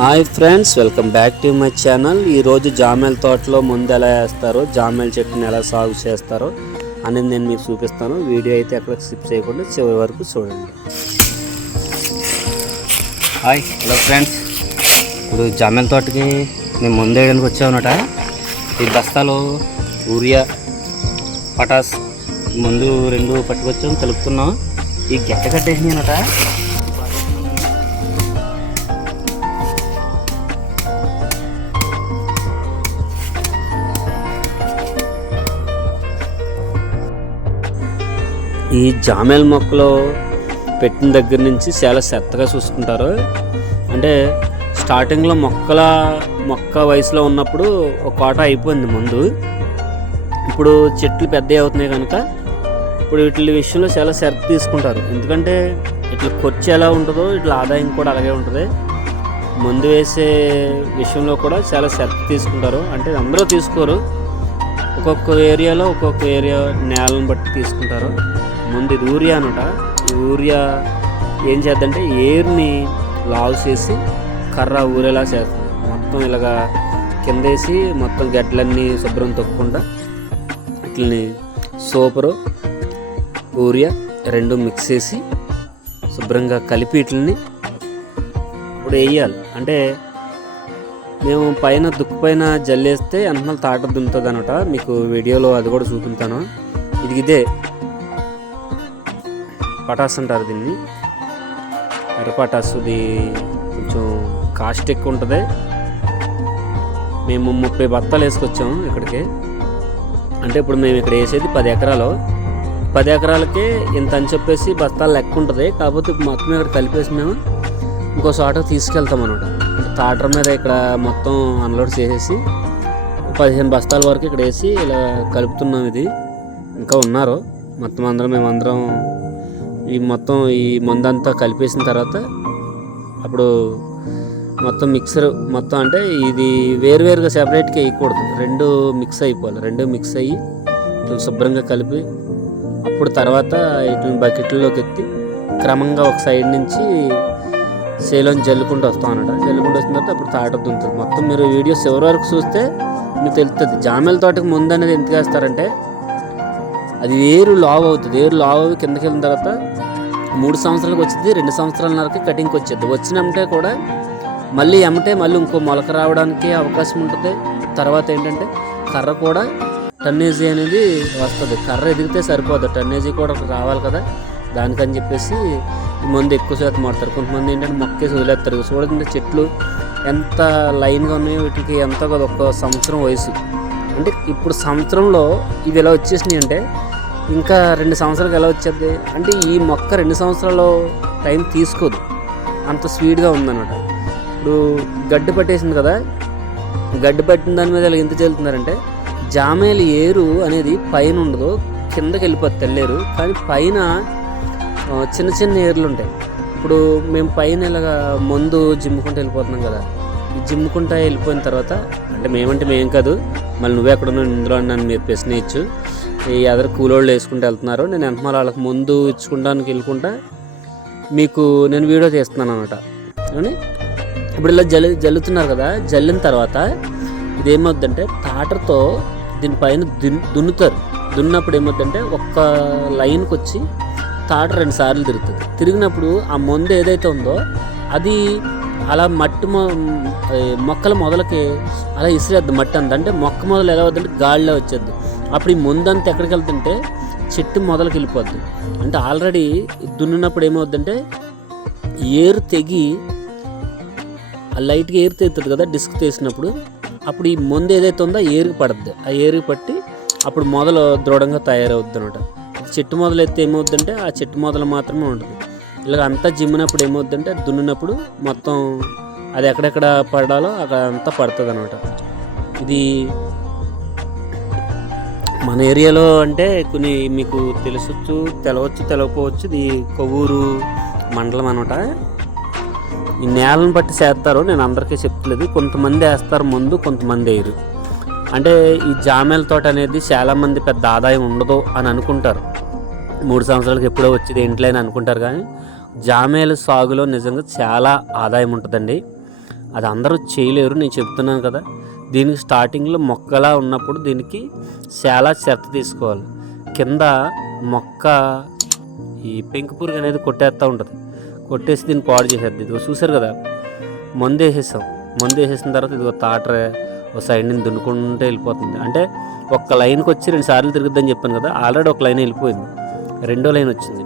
Hi friends welcome back to my channel. ఈరోజు జామేల తోటలో ముందు ఎలా వేస్తారో జామేల చెట్టుని ఎలా సాగు చేస్తారో అనేది నేను మీకు చూపిస్తాను. వీడియో అయితే ఎక్కడ స్కిప్ చేయకుండా చివరి వరకు చూడండి. Hi hello friends. ఇప్పుడు జామేల తోటకి నేను ముందు వేయడానికి వచ్చామన్నట ఈ బస్తాలో యూరియా పటాస్ ముందు రెండు పట్టుకొచ్చాం కలుపుతున్నాం. ఈ గడ్డ కట్టేసినాయనట. ఈ జామేల మొక్కలు పెట్టిన దగ్గర నుంచి చాలా శ్రద్ధగా చూసుకుంటారు. అంటే స్టార్టింగ్లో మొక్కల మొక్క వయసులో ఉన్నప్పుడు ఒక కోట అయిపోయింది ముందు. ఇప్పుడు చెట్లు పెద్దవి అవుతున్నాయి కనుక ఇప్పుడు వీటి విషయంలో చాలా శ్రద్ధ తీసుకుంటారు. ఎందుకంటే ఇట్లా ఖర్చు ఎలా ఉంటుందో ఇట్లా ఆదాయం కూడా అలాగే ఉంటుంది. మందు వేసే విషయంలో కూడా చాలా శ్రద్ధ తీసుకుంటారు. అంటే అందరూ తీసుకోరు. ఒక్కొక్క ఏరియాలో ఒక్కొక్క ఏరియా నేలను బట్టి తీసుకుంటారు. ముందు ఇది యూరియా అనట ఈ యూరియా ఏం చేద్దంటే ఎయిర్ని లావు చేసి కర్ర ఊరేలా చేస్తుంది. మొత్తం ఇలాగా కిందేసి మొత్తం గడ్డలన్నీ శుభ్రం తొక్కకుండా ఇట్లని సూపరు యూరియా రెండు మిక్స్ చేసి శుభ్రంగా కలిపి ఇట్లని ఇప్పుడు వేయాలి. అంటే మేము పైన దుక్కు పైన జల్లేస్తే వెనకాల తాట దున్నుతుంది అనమాట. మీకు వీడియోలో అది కూడా చూపించాను. ఇది ఇదే పటాస్ అంటారు దీన్ని. ఎర్ర పటాస్ ఇది కొంచెం కాస్ట్ ఎక్కువ ఉంటుంది. మేము ముప్పై బత్తాలు వేసుకొచ్చాము ఇక్కడికి. అంటే ఇప్పుడు మేము ఇక్కడ వేసేది పది ఎకరాలు. పది ఎకరాలకే ఇంత అని చెప్పేసి బస్తాలు లెక్క ఉంటుంది. కాకపోతే ఇప్పుడు మొత్తం ఇక్కడ కలిపేసి మేము ఇంకో చోట తీసుకెళ్తాం అనమాట తాటర్ మీద ఇక్కడ మొత్తం అన్లోడ్ చేసేసి పదిహేను బస్తాల వరకు ఇక్కడ వేసి ఇలా కలుపుతున్నాం ఇది. ఇంకా ఉన్నారు. మొత్తం అందరం మేమందరం ఈ మొత్తం ఈ మందంతా కలిపేసిన తర్వాత అప్పుడు మొత్తం మిక్సర్ మొత్తం అంటే ఇది వేరువేరుగా సెపరేట్గా వేయకూడదు. రెండు మిక్స్ అయిపోవాలి. రెండు మిక్స్ అయ్యి ఇట్లా శుభ్రంగా కలిపి అప్పుడు తర్వాత ఇట్లా బకెట్లలోకి ఎత్తి క్రమంగా ఒక సైడ్ నుంచి సేలోని జల్లుకుంటూ వస్తాం అనమాట జల్లుకుంటూ వచ్చిన తర్వాత అప్పుడు తాట దుంతుంది మొత్తం మీరు వీడియోస్ చివరి వరకు చూస్తే మీకు తెలుస్తుంది జామెల తోటకి ముందు అనేది ఎందుకు వేస్తారంటే అది వేరు లావ్ అవుతుంది. వేరు లావ్ అవి కిందకి వెళ్ళిన తర్వాత మూడు సంవత్సరాలకు వచ్చింది రెండు సంవత్సరాలన్నరకి కటింగ్కి వచ్చేది. వచ్చినమ్మటే కూడా మళ్ళీ ఎమ్మటే మళ్ళీ ఇంకో మొలక రావడానికి అవకాశం ఉంటుంది. తర్వాత ఏంటంటే కర్ర కూడా టన్నేజీ అనేది వస్తుంది. కర్ర ఎదిగితే సరిపోదు. టన్నేజీ కూడా రావాలి కదా. దానికని చెప్పేసి మందు ఎక్కువ శాతం వాడతారు. కొంతమంది ఏంటంటే మొక్కేసి వదిలేస్తారు. చూడండి చెట్లు ఎంత లైన్గా ఉన్నాయో వీటికి ఎంత కదా ఒక సంవత్సరం వయసు. అంటే ఇప్పుడు సంవత్సరంలో ఇవి ఎలా వచ్చేసినాయి అంటే ఇంకా రెండు సంవత్సరాలకు ఎలా వచ్చేది? అంటే ఈ మొక్క రెండు సంవత్సరాలు టైం తీసుకోదు. అంత స్వీట్గా ఉందన్నమాట. ఇప్పుడు గడ్డి పట్టేసింది కదా? గడ్డి పట్టిన దాని మీద ఇలా ఎంత చెల్లుతున్నారంటే జామేలు ఏరు అనేది పైన ఉండదు కిందకి వెళ్ళిపోతుంది తెల్లేరు. కానీ పైన చిన్న చిన్న ఏర్లు ఉంటాయి. ఇప్పుడు మేము పైన ఇలాగా మందు జిమ్ముకుంటూ వెళ్ళిపోతున్నాం కదా? ఈ జిమ్ముకుంటా వెళ్ళిపోయిన తర్వాత అంటే మేమంటే మేం కాదు మళ్ళీ నువ్వే ఎక్కడ ఉన్నావు ఇందులో అని నన్ను మీరు ప్రశ్న ఇచ్చు ఈ ఎదరు కూలోళ్ళు వేసుకుంటూ వెళ్తున్నారు. నేను వెనకమాల వాళ్ళకి ముందు ఇచ్చుకుంటానికి వెళ్ళుకుంటా మీకు నేను వీడియో తీస్తున్నాను అనమాట ఇప్పుడు ఇలా జల్లి జల్లుతున్నారు కదా జల్లిన తర్వాత ఇదేమవుద్దంటే తాటర్తో దీనిపైన దున్ దున్నుతారు. దున్నప్పుడు ఏమవుద్దంటే ఒక్క లైన్కి వచ్చి తాట రెండు సార్లు తిరుగుతుంది. తిరిగినప్పుడు ఆ మందు ఏదైతే ఉందో అది అలా మట్టి మొ మొక్కల మొదలకి అలా ఇసిరేద్ది మట్టి అంత అంటే మొక్క మొదలు ఎలా అవుతుందంటే గాలిలో వచ్చేది అప్పుడు ఈ మందు ఎక్కడికి వెళ్తుంటే చెట్టు మొదలకి వెళ్ళిపోద్ది. అంటే ఆల్రెడీ దున్నినప్పుడు ఏమవుద్దంటే ఏరు తెగి ఆ లైట్గా ఏరు తెగుతుంది కదా డిస్క్ తీసినప్పుడు అప్పుడు ఈ ముందు ఏదైతే ఉందో ఏరుకు పడద్ది పడుద్ది. ఆ ఏరుకు పట్టి అప్పుడు మొదలు దృఢంగా తయారవుద్ది అనమాట చెట్టు మొదలు ఎత్తే ఏమవుద్దంటే ఆ చెట్టు మొదలు మాత్రమే ఉంటుంది. ఇలాగ అంతా జిమ్మినప్పుడు ఏమవుద్దంటే దున్నినప్పుడు మొత్తం అది ఎక్కడెక్కడ పడాలో అక్కడ అంతా పడుతుంది అనమాట ఇది మన ఏరియాలో అంటే కొన్ని మీకు తెలుసొచ్చు తెలవచ్చు తెలవకపోవచ్చు. ఇది కొవ్వూరు మండలం అనమాట ఈ నేలను బట్టి చేస్తారు నేను అందరికీ చెప్తలేదు కొంతమంది వేస్తారు ముందు కొంతమంది వేయరు. అంటే ఈ జామేల తోట అనేది చాలామంది పెద్ద ఆదాయం ఉండదు అని అనుకుంటారు. మూడు సంవత్సరాలకు ఎప్పుడో వచ్చేది ఇంట్లో అని అనుకుంటారు కానీ జామేల సాగులో నిజంగా చాలా ఆదాయం ఉంటుందండి. అది అందరూ చేయలేరు నేను చెప్తున్నాను కదా. దీనికి స్టార్టింగ్లో మొక్కలా ఉన్నప్పుడు దీనికి చాలా శ్రద్ధ తీసుకోవాలి. కింద మొక్క ఈ పెంకు పురుగు అనేది కొట్టేస్తూ ఉంటుంది. కొట్టేసి దీన్ని పాడు చేసేది ఇదిగో చూసారు కదా? మందు వేసేసాం. మందు వేసేసిన తర్వాత ఇదిగో తాటర ఒక సైడ్ నుంచి దున్నుకుంటూ వెళ్ళిపోతుంది. అంటే ఒక్క లైన్కి వచ్చి రెండు సార్లు తిరుగుద్దని చెప్పాను కదా? ఆల్రెడీ ఒక లైన్ వెళ్ళిపోయింది. రెండో లైన్ వచ్చింది.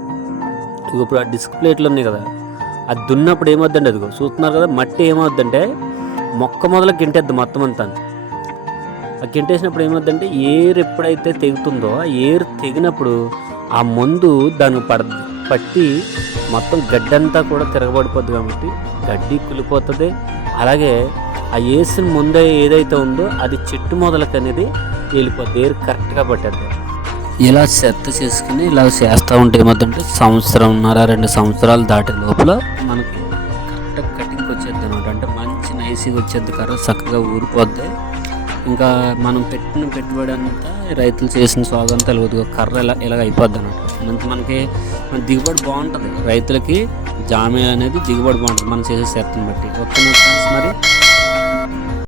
ఇదిగో ఇప్పుడు ఆ డిస్క్ ప్లేట్లు ఉన్నాయి కదా? అది దున్నప్పుడు ఏమవుద్దండి అదిగో చూస్తున్నారు కదా? మట్టి ఏమవుద్దంటే మొక్క మొదలు గింటేద్ది మొత్తం అంతా. ఆ గింటేసినప్పుడు ఏమవుద్దంటే ఏరు ఎప్పుడైతే తెగుతుందో ఆ ఏరు తెగినప్పుడు ఆ మందు దానికి పడ పట్టి మొత్తం గడ్డంతా కూడా తిరగబడిపోద్ది కాబట్టి గడ్డి కులిపోతుంది అలాగే ఆ వేసిన ముందే ఏదైతే ఉందో అది చెట్టు మొదలకు అనేది వెళ్ళిపోద్ది. ఏరు కరెక్ట్గా పట్టేది ఇలా శ్రద్ధ చేసుకుని ఇలా చేస్తూ ఉంటే ఏమవుతుందంటే సంవత్సరంన్నర రెండు సంవత్సరాలు దాటే లోపల మనకి కరెక్ట్ కటింగ్కి వచ్చేది అనమాట అంటే మంచి నైస్గా వచ్చేది కర్ర చక్కగా ఊరిపోద్ది. ఇంకా మనం పెట్టిన పెట్టుబడి అంతా రైతులు చేసిన సాగు అంతా తెలియదు కర్ర ఇలా ఇలాగ అయిపోద్ది అనమాట మంచి మనకి మన దిగుబడి బాగుంటుంది. రైతులకి జామీన్ అనేది దిగుబడి బాగుంటుంది. మనం చేసే శక్తిని బట్టి. ఓకే మరి